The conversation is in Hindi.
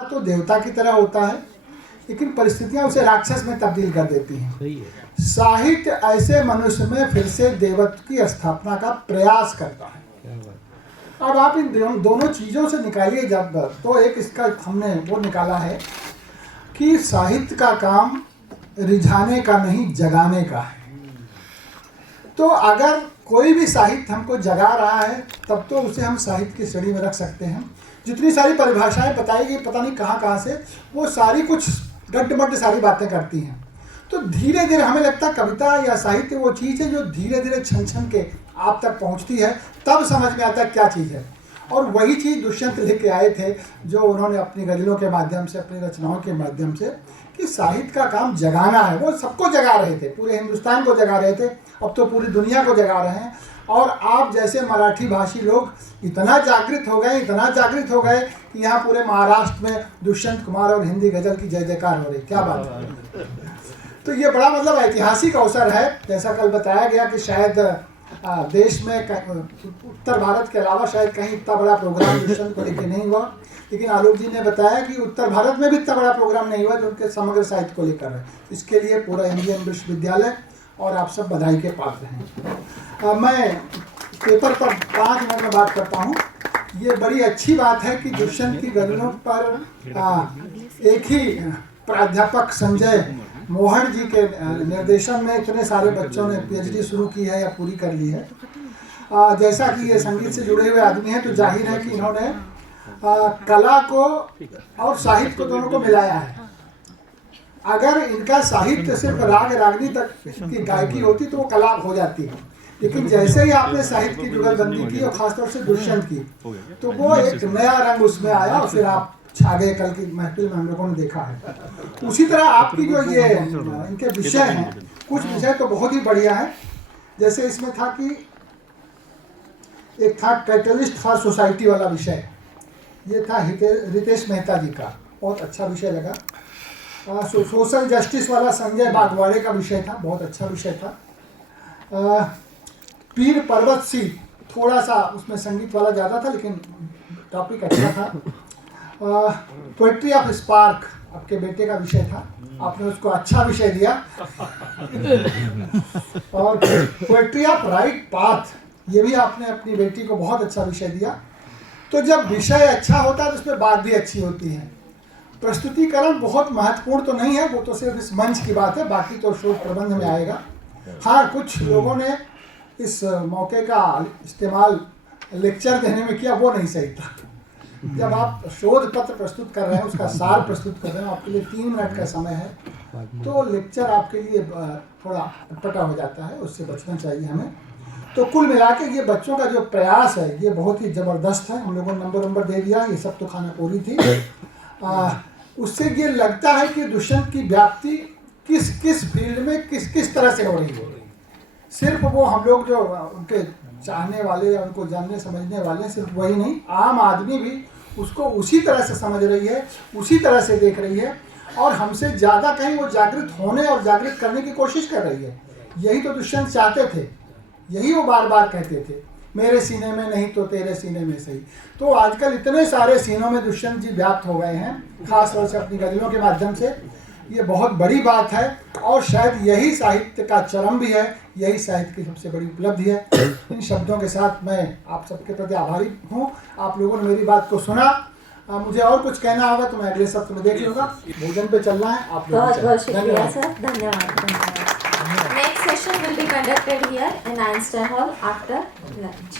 तो देवता की तरह होता है, लेकिन परिस्थितियां उसे राक्षस में तब्दील कर देती हैं। साहित्य ऐसे मनुष्य में फिर से देवत्व की स्थापना का प्रयास करता है। अब आप इन दोनों चीज़ों से निकालिए जब, तो एक इसका हमने वो निकाला है कि साहित्य का काम रिझाने का नहीं, जगाने का है। तो अगर कोई भी साहित्य हमको जगा रहा है तब तो उसे हम साहित्य की श्रेणी में रख सकते हैं। जितनी सारी परिभाषाएं बताई गई पता नहीं कहाँ से, वो सारी कुछ गड्ढ सारी बातें करती हैं। तो धीरे धीरे हमें लगता है कविता या साहित्य वो चीज़ है जो धीरे धीरे छन छन के आप तक पहुंचती है, तब समझ में आता है क्या चीज़ है। और वही चीज़ दुष्यंत लेके आए थे, जो उन्होंने अपनी गज़लों के माध्यम से, अपनी रचनाओं के माध्यम से, कि साहित्य का काम जगाना है। वो सबको जगा रहे थे, पूरे हिंदुस्तान को जगा रहे थे, अब तो पूरी दुनिया को जगा रहे हैं। और आप जैसे मराठी भाषी लोग इतना जागृत हो गए कि यहाँ पूरे महाराष्ट्र में दुष्यंत कुमार और हिंदी गज़ल की जय जयकार हो रही। क्या बात है। तो ये बड़ा मतलब ऐतिहासिक अवसर है। जैसा कल बताया गया कि शायद देश में उत्तर भारत के अलावा शायद कहीं इतना बड़ा प्रोग्राम दुष्यंत को लेकर नहीं हुआ, लेकिन आलोक जी ने बताया कि उत्तर भारत में भी इतना बड़ा प्रोग्राम नहीं हुआ जो उनके समग्र साहित्य को लेकर है। इसके लिए पूरा इंडियन विश्वविद्यालय और आप सब बधाई के पात्र हैं। मैं पेपर पर 5 मिनट में बात करता हूँ। ये बड़ी अच्छी बात है कि दुष्यंत की गज़लों पर एक ही प्राध्यापक संजय मोहन जी के निर्देशन में इतने सारे बच्चों ने पीएचडी शुरू की है या पूरी कर ली है। जैसा कि ये संगीत से जुड़े हुए आदमी हैं, तो जाहिर है कि इन्होंने कला को और साहित्य को दोनों को मिलाया है। अगर इनका साहित्य सिर्फ राग रागनी तक की गायकी होती तो वो कला हो जाती है, लेकिन जैसे ही आपने साहित्य की जुगलबंदी की और खासतौर से दुष्यंत की, तो वो एक नया रंग उसमें आया और फिर आप छा गए। कल की महफिल में हम लोगों ने देखा है। उसी तरह आपकी जो ये इनके विषय हैं, कुछ विषय तो बहुत ही बढ़िया है। जैसे इसमें था कि एक था कैटलिस्ट फॉर सोसाइटी वाला विषय, ये था रितेश मेहता जी का, बहुत अच्छा विषय लगा। सोशल जस्टिस वाला संजय बागवाड़े का विषय था, बहुत अच्छा विषय था। पीर पर्वत सी, थोड़ा सा उसमें संगीत वाला ज़्यादा था लेकिन टॉपिक अच्छा था। पोएट्री ऑफ स्पार्क आपके बेटे का विषय था, आपने उसको अच्छा विषय दिया। और पोएट्री ऑफ राइट पाथ, ये भी आपने अपनी बेटी को बहुत अच्छा विषय दिया। तो जब विषय अच्छा होता है तो उसमें बात भी अच्छी होती है। प्रस्तुतिकरण बहुत महत्वपूर्ण तो नहीं है, वो तो सिर्फ इस मंच की बात है, बाकी तो शोध प्रबंध में आएगा। हाँ, कुछ लोगों ने इस मौके का इस्तेमाल लेक्चर देने में किया, वो नहीं सही था। जब आप शोध पत्र प्रस्तुत कर रहे हैं, उसका सार प्रस्तुत कर रहे हैं, आपके लिए 3 मिनट का समय है, तो लेक्चर आपके लिए थोड़ा अटपटा हो जाता है, उससे बचना चाहिए हमें। तो कुल मिला के ये बच्चों का जो प्रयास है ये बहुत ही ज़बरदस्त है। हम लोगों ने नंबर दे दिया, ये सब तो खानापूरी थी। उससे ये लगता है कि दुष्यंत की व्याप्ति किस फील्ड में किस तरह से हो रही है। सिर्फ वो हम लोग जो उनके चाहने वाले या उनको जानने समझने वाले, सिर्फ वही नहीं, आम आदमी भी उसको उसी तरह से समझ रही है, उसी तरह से देख रही है, और हमसे ज़्यादा कहीं वो जागृत होने और जागृत करने की कोशिश कर रही है। यही तो दुष्यंत चाहते थे, यही वो बार बार कहते थे, मेरे सीने में नहीं तो तेरे सीने में सही। तो आजकल इतने सारे सीनों में दुष्यंत जी व्याप्त हो गए हैं, खासतौर से अपनी गज़लों के माध्यम से। ये बहुत बड़ी बात है और शायद यही साहित्य का चरम भी है, यही साहित्य की सबसे बड़ी उपलब्धि है। इन शब्दों के साथ मैं आप सबके प्रति आभारी हूँ। आप लोगों ने मेरी बात को सुना। मुझे और कुछ कहना होगा तो मैं अगले सत्र में देख लूँगा। भोजन पे चलना है। आप बहुत बहुत शुक्रिया सर, धन्यवाद। Next session will be conducted here in Einstein Hall after lunch.